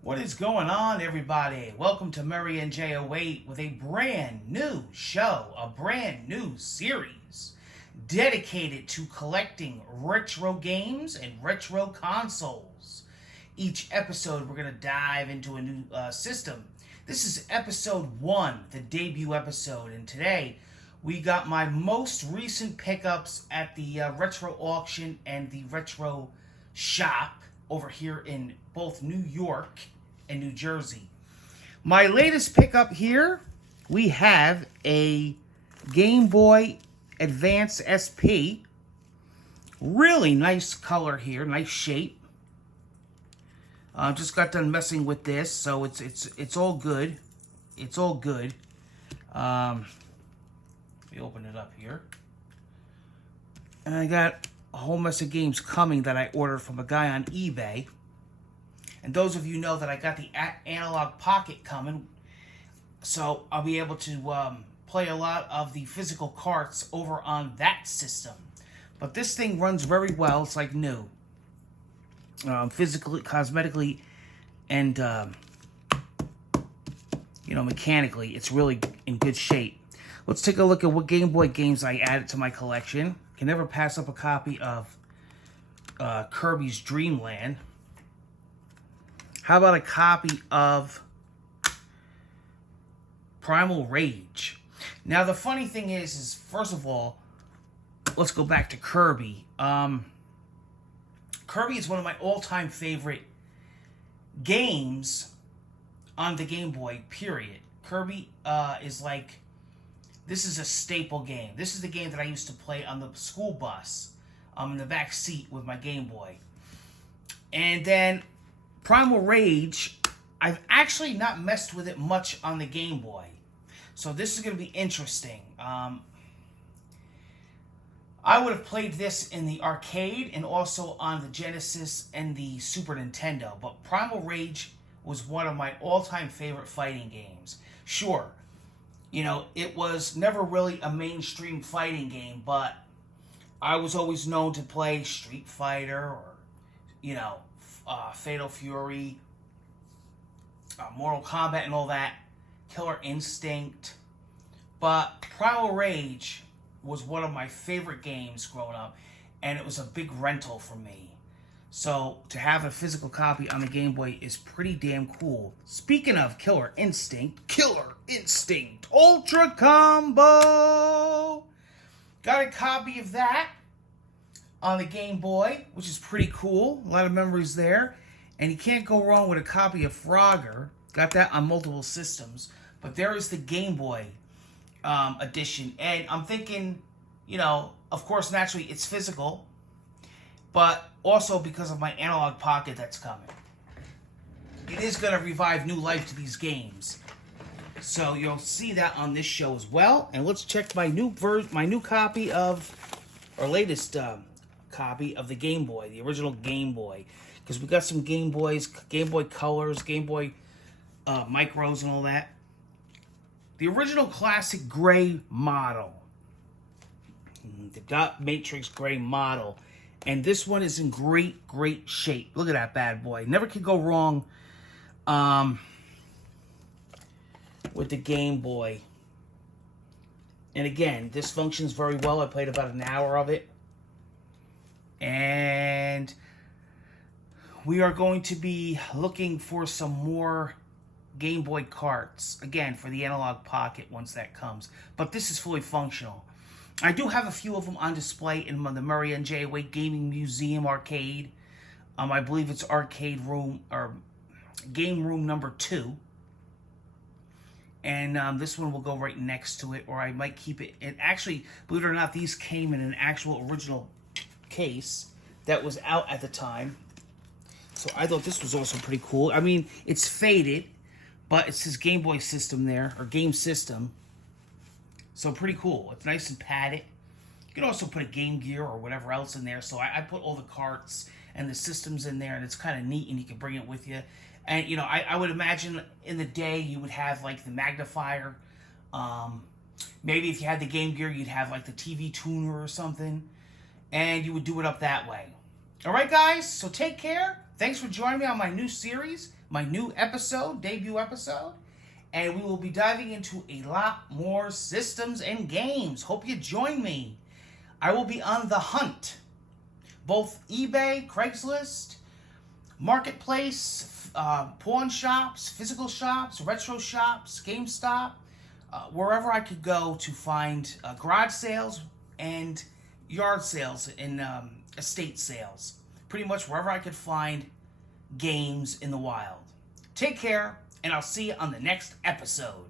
What is going on, everybody? Welcome to Murray and J08 with a brand new show, a brand new series dedicated to collecting retro games and retro consoles. Each episode, we're going to dive into a new system. This is episode 1, the debut episode, and today we got my most recent pickups at the retro auction and the retro shop over here in both New York and New Jersey. My latest pickup here, we have a Game Boy Advance SP. Really nice color here, nice shape. Just got done messing with this, so it's all good. It's all good. Let me open it up here. And I got a whole mess of games coming that I ordered from a guy on eBay. And those of you know that I got the Analog Pocket coming, so I'll be able to play a lot of the physical carts over on that system. But this thing runs very well. It's like new. Physically, cosmetically, and mechanically, it's really in good shape. Let's take a look at what Game Boy games I added to my collection. Can never pass up a copy of Kirby's Dream Land. How about a copy of Primal Rage? Now, the funny thing is first of all, let's go back to Kirby. Kirby is one of my all-time favorite games on the Game Boy, period. Kirby is like, this is a staple game. This is the game that I used to play on the school bus, in the back seat with my Game Boy. And then Primal Rage, I've actually not messed with it much on the Game Boy. So this is going to be interesting. I would have played this in the arcade and also on the Genesis and the Super Nintendo. But Primal Rage was one of my all-time favorite fighting games. Sure, it was never really a mainstream fighting game, but I was always known to play Street Fighter or, Fatal Fury, Mortal Kombat and all that, Killer Instinct. But Primal Rage was one of my favorite games growing up, and it was a big rental for me. So to have a physical copy on the Game Boy is pretty damn cool. Speaking of Killer Instinct Ultra Combo! Got a copy of that on the Game Boy, which is pretty cool. A lot of memories there. And you can't go wrong with a copy of Frogger. Got that on multiple systems. But there is the Game Boy edition. And I'm thinking, of course, naturally, it's physical. But also because of my Analog Pocket that's coming. It is going to revive new life to these games. So you'll see that on this show as well. And let's check my new copy of, or latest copy of the Game Boy, the original Game Boy. Because we got some Game Boys, Game Boy Colors, Game Boy Micros and all that. The original classic gray model. The dot matrix gray model. And this one is in great shape. Look at that bad boy. Never could go wrong with the Game Boy. And again, this functions very well. I played about an hour of it. And we are going to be looking for some more Game Boy carts. Again, for the Analog Pocket once that comes. But this is fully functional. I do have a few of them on display in the Murray and J08 Gaming Museum arcade. I believe it's arcade room, or game room number 2. And this one will go right next to it, or I might keep it. And actually, believe it or not, these came in an actual original case that was out at the time. So I thought this was also pretty cool. I mean, it's faded, but it's his Game Boy system there, or game system. So pretty cool. It's nice and padded. You can also put a Game Gear or whatever else in there. So I put all the carts and the systems in there, and it's kind of neat, and you can bring it with you. And, I would imagine in the day you would have, like, the magnifier. Maybe if you had the Game Gear, you'd have, like, the TV tuner or something. And you would do it up that way. All right, guys? So take care. Thanks for joining me on my new series, my new episode, debut episode. And we will be diving into a lot more systems and games. Hope you join me. I will be on the hunt. Both eBay, Craigslist, Marketplace, pawn shops, physical shops, retro shops, GameStop, wherever I could go to find garage sales and yard sales and estate sales. Pretty much wherever I could find games in the wild. Take care, and I'll see you on the next episode.